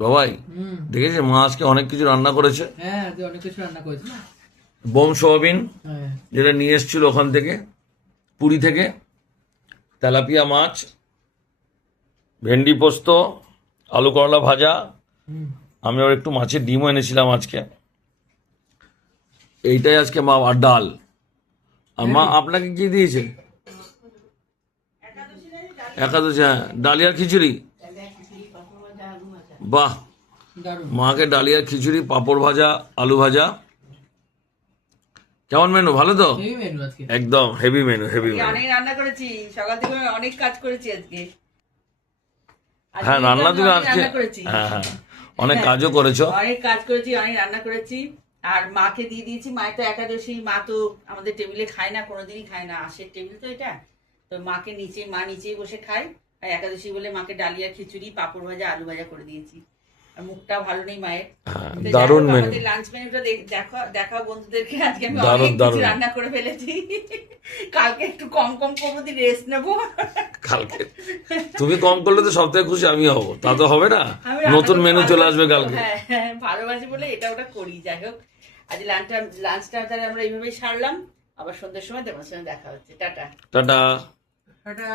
বাবাই দেখেছে মা আজকে অনেক কিছু রান্না করেছে। হ্যাঁ তুই অনেক কিছু রান্না করেছিস না। বোম সোয়াবিন হ্যাঁ যেটা নিয়ে এসেছিল ওখান থেকে, পুরী থেকে, তেলাপিয়া মাছ, ভেন্ডি পোস্ত, আলু করলা ভাজা। হুম। আমি ওর একটু মাছের ডিমও এনেছিলাম আজকে। এইটাই আজকে মা, আর ডাল। আর মা আপনাকে কি দিয়েছে? একাদশী, হ্যাঁ, ডালিয়ার খিচুড়ি। বাহ, দারুণ। মাকে ডালিয়ার খিচুড়ি, পাঁপড় ভাজা, আলু ভাজা। কেমন মেনু? ভালো তো? সেই মেনু আজকে। একদম হেভি মেনু, হেভি মেনু। অনেক রান্না করেছি, সকাল থেকে অনেক কাজ করেছি আজকে। হ্যাঁ, রান্না তুমি অনেক আজকে, রান্না করেছি। হ্যাঁ হ্যাঁ, অনেক কাজও করেছো। অনেক কাজ করেছি, অনেক রান্না করেছি। আর মাকে দিয়ে দিয়েছি। মায়ের তো একাদশী, মা তো আমাদের টেবিলে খায় না, কোনোদিনই খায় না, আশের টেবিল তো এটা। তো মাকে নিচে, মা নিচেই বসে খায়। আর একাদশী বলে মাকে ডালিয়া খিচুড়ি, পাঁপড় ভাজা, আলু ভাজা করে দিয়েছি। আর মুখটা ভালো নেই মায়ের। হ্যাঁ, তো যাই দারুণ হোক, মেনু। আমাদের লাঞ্চ মেনুটা দেখাও বন্ধুদেরকে। আজকে আমি দারুণ, অনেক কিছু দারুণ। রান্না করে ফেলেছি। কালকে একটু কম কম করবো, রেস্ট নেবো। কালকে তুমি কম করলে তো সবথেকে খুশি আমি হব, তা তো হবে না। আমি রান্না নতুন করতে মেনু চলে আসবে ভালোবাসি তো, কালকে। হ্যাঁ হ্যাঁ, ভালোবাসি বলে এটা ওটা করি। যাই হোক, আজ লাঞ্চটা তাহলে আমরা এইভাবেই সারলাম। আবার সন্ধ্যের সময় তোমার সঙ্গে দেখা হচ্ছে। টাটা। টাটা। এটা